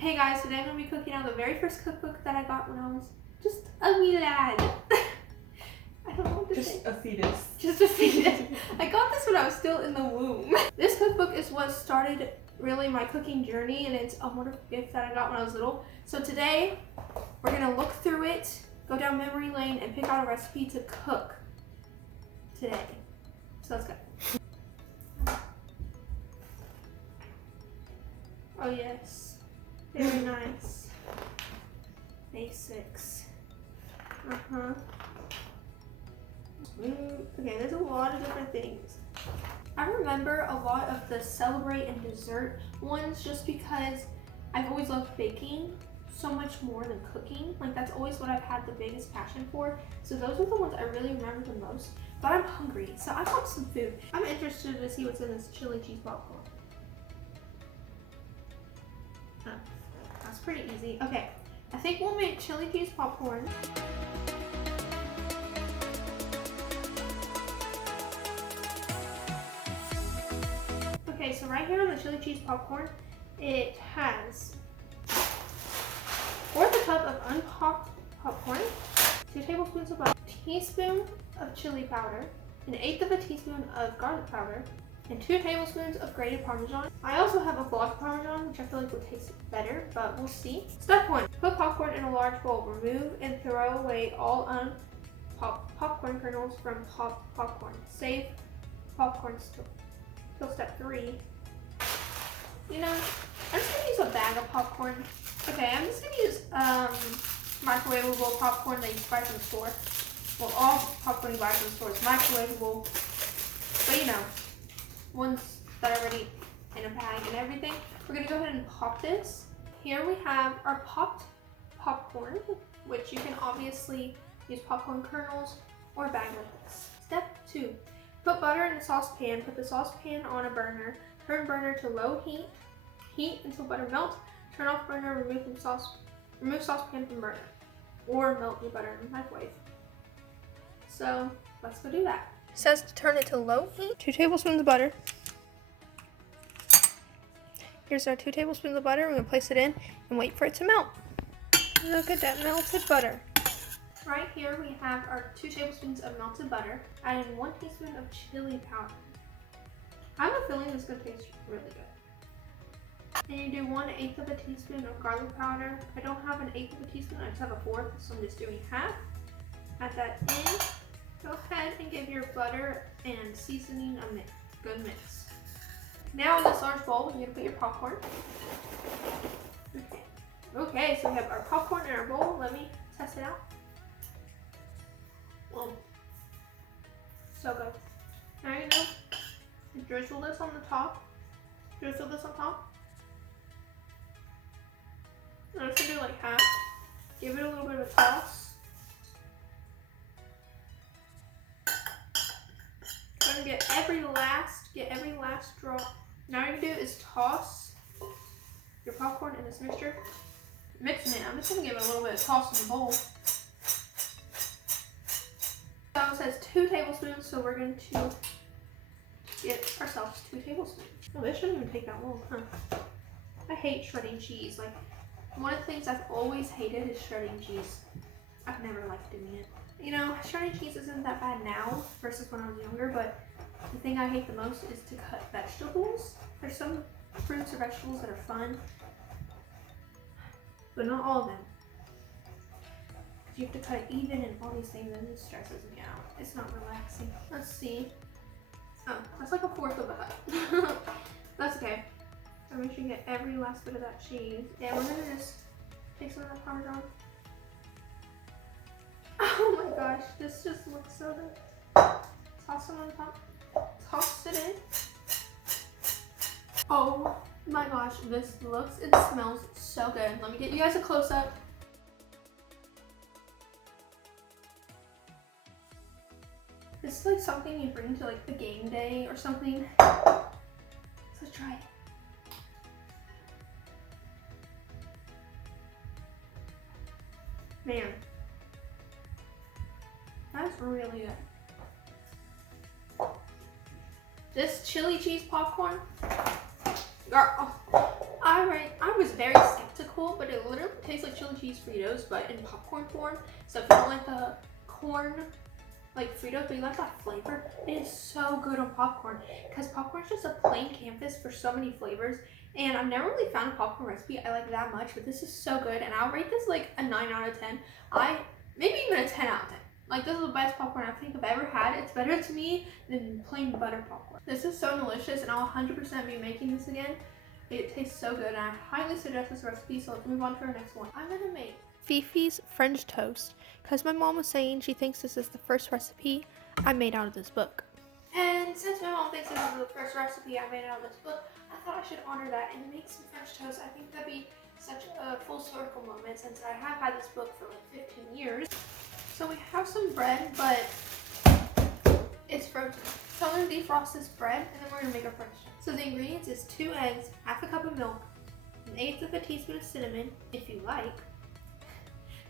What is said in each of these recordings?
Hey guys, today I'm going to be cooking out the very first cookbook that I got when I was just a wee lad. I don't know what to say. Just a fetus. Just a fetus. I got this when I was still in the womb. This cookbook is what started really my cooking journey, and it's a wonderful gift that I got when I was little. So today, we're going to look through it, go down memory lane, and pick out a recipe to cook today. So let's go. Oh yes. Very nice. Basics. Okay, there's a lot of different things. I remember a lot of the celebrate and dessert ones just because I've always loved baking so much more than cooking. Like that's always what I've had the biggest passion for. So those are the ones I really remember the most. But I'm hungry, so I want some food. I'm interested to see what's in this chili cheese popcorn. That's pretty easy. Okay, I think we'll make chili cheese popcorn. Okay, so right here on the chili cheese popcorn, it has 1/4 cup of unpopped popcorn, 2 tablespoons of butter, a teaspoon of chili powder, 1/8 teaspoon of garlic powder, and 2 tablespoons of grated Parmesan. I also have a block Parmesan, which I feel like would taste better, but we'll see. Step 1, put popcorn in a large bowl. Remove and throw away all popcorn kernels from popcorn. Save popcorn till step 3. You know, I'm just gonna use a bag of popcorn. Okay, I'm just gonna use microwavable popcorn that you buy from the store. Well, all popcorn you buy from the store is microwavable, but you know, ones that are already in a bag and everything. We're gonna go ahead and pop this. Here we have our popped popcorn, which you can obviously use popcorn kernels or a bag like this. Step 2, put butter in a saucepan. Put the saucepan on a burner. Turn burner to low heat. Heat until butter melts. Turn off burner, remove saucepan from burner. Or melt your butter in the microwave. So let's go do that. It says to turn it to low heat. 2 tablespoons of butter. Here's our 2 tablespoons of butter. We're going to place it in and wait for it to melt. Look at that melted butter. Right here we have our 2 tablespoons of melted butter. Add in 1 teaspoon of chili powder. I have a feeling this is going to taste really good. And you do 1/8 teaspoon of garlic powder. I don't have 1/8 teaspoon, I just have a 1/4, so I'm just doing half. Add that in. Go ahead and give your butter and seasoning a good mix. Now in this large bowl, you're gonna put your popcorn. Okay, so we have our popcorn in our bowl. Let me test it out. So good. Now you know, you drizzle this on the top. Drizzle this on top. I'm just gonna do like half. Give it a little bit of a toss. Get every last drop. Now what you're gonna do is toss your popcorn in this mixture. Mixing it. I'm just gonna give it a little bit of toss in the bowl. So it says 2 tablespoons, so we're going to get ourselves 2 tablespoons. Oh, this shouldn't even take that long, huh? I hate shredding cheese. Like, one of the things I've always hated is shredding cheese. I've never liked doing it. You know, shredding cheese isn't that bad now versus when I was younger, but the thing I hate the most is to cut vegetables. There's some fruits or vegetables that are fun, but not all of them. You have to cut it even and all these things, and it stresses me out. It's not relaxing. Let's see. Oh, that's like a 1/4 of a hut. That's okay. So make sure you get every last bit of that cheese. Yeah, we're gonna just take some of that Parmesan. Oh my gosh, this just looks so good. Toss some on top. Toss it in. Oh my gosh, this looks and smells so good. Let me get you guys a close-up. This is like something you bring to like the game day or something. So let's try it. Man, that's really good. This chili cheese popcorn, girl, I was very skeptical, but it literally tastes like chili cheese Fritos, but in popcorn form. So if you don't like the corn, like Fritos, but you like that flavor, it is so good on popcorn. Because popcorn is just a plain canvas for so many flavors. And I've never really found a popcorn recipe I like that much, but this is so good. And I'll rate this like a 9 out of 10. Maybe even a 10 out of 10. Like, this is the best popcorn I think I've ever had. It's better to me than plain butter popcorn. This is so delicious, and I'll 100% be making this again. It tastes so good, and I highly suggest this recipe, so let's move on to our next one. I'm gonna make Fifi's French toast, because my mom was saying she thinks this is the first recipe I made out of this book. And since my mom thinks this is the first recipe I made out of this book, I thought I should honor that and make some French toast. I think that'd be such a full circle moment, since I have had this book for like 15 years. So we have some bread, but it's frozen. So I'm gonna defrost this bread, and then we're gonna make our French toast. So the ingredients is 2 eggs, half a cup of milk, 1/8 of a teaspoon of cinnamon, if you like,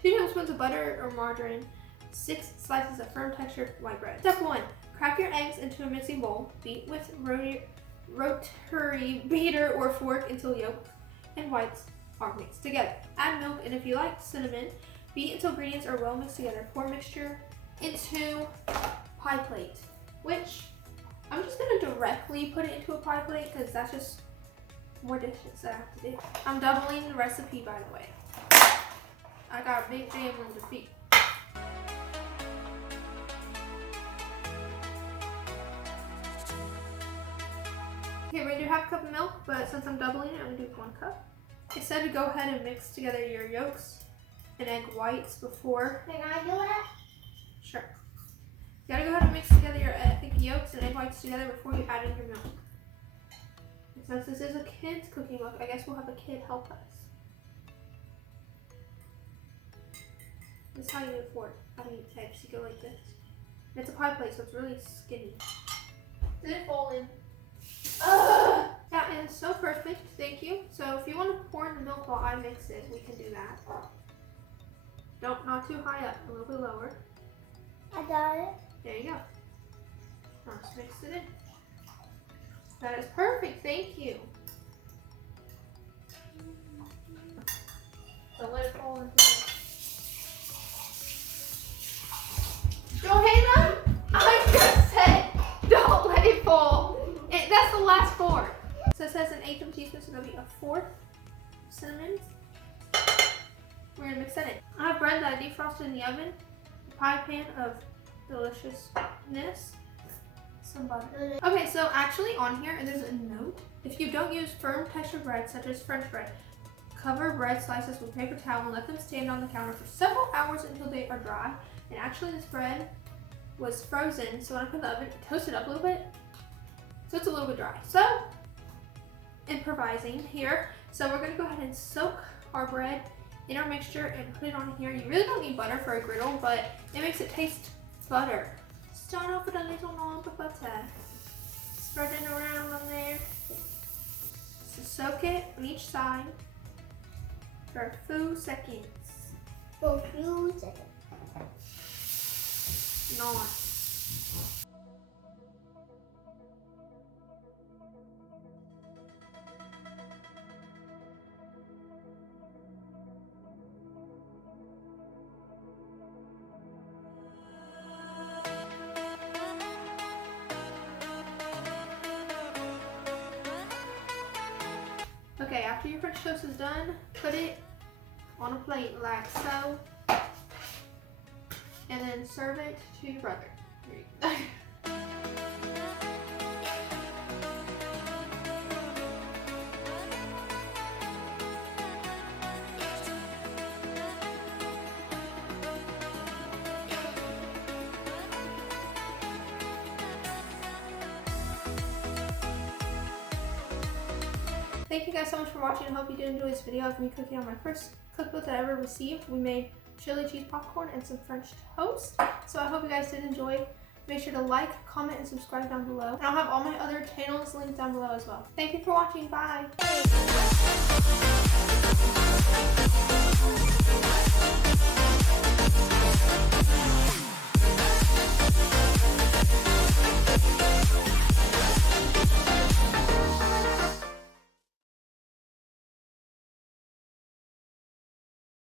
2 tablespoons of butter or margarine, 6 slices of firm textured white bread. Step 1, crack your eggs into a mixing bowl. Beat with rotary beater or fork until yolk and whites are mixed together. Add milk, and if you like cinnamon, beat until ingredients are well mixed together. Pour mixture into pie plate, which I'm just going to directly put it into a pie plate because that's just more dishes that I have to do. I'm doubling the recipe, by the way. I got a big family to feed. Okay, we do have a cup of milk, but since I'm doubling it, I'm going to do 1 cup. It said to go ahead and mix together your yolks and egg whites before. Can I do it? Sure. You gotta go ahead and mix together your egg yolks and egg whites together before you add in your milk. And since this is a kid's cooking book, I guess we'll have a kid help us. This is how you afford how to eat eggs. You go like this. And it's a pie plate, so it's really skinny. Did it fall in? Ugh! That is so perfect, thank you. So if you want to pour in the milk while I mix it, we can do that. Not too high up, a little bit lower. I got it. There you go. Now just mix it in. That is perfect, thank you. Don't let it fall into there. Don't hate them? I just said, don't let it fall. That's the last 4. So it says 1/8 of a teaspoon, so that'll be 1/4 cinnamon. We're gonna mix that in. I have bread that I defrosted in the oven, a pie pan of deliciousness, some butter. Okay, so actually on here there's a note. If you don't use firm textured bread such as French bread, cover bread slices with paper towel and let them stand on the counter for several hours until they are dry. And actually this bread was frozen, so when I put it in the oven, it toasted up a little bit, so it's a little bit dry. So improvising here. So we're gonna go ahead and soak our bread in our mixture and put it on here. You really don't need butter for a griddle, but it makes it taste butter. Start off with a little lump of butter. Spread it around on there. So soak it on each side for a few seconds. For a few seconds. Nice. Okay, after your French toast is done, put it on a plate like so, and then serve it to your brother. Here you go. Thank you guys so much for watching. I hope you did enjoy this video of me cooking on my first cookbook that I ever received. We made chili cheese popcorn and some French toast. So I hope you guys did enjoy. Make sure to like, comment, and subscribe down below. And I'll have all my other channels linked down below as well. Thank you for watching. Bye.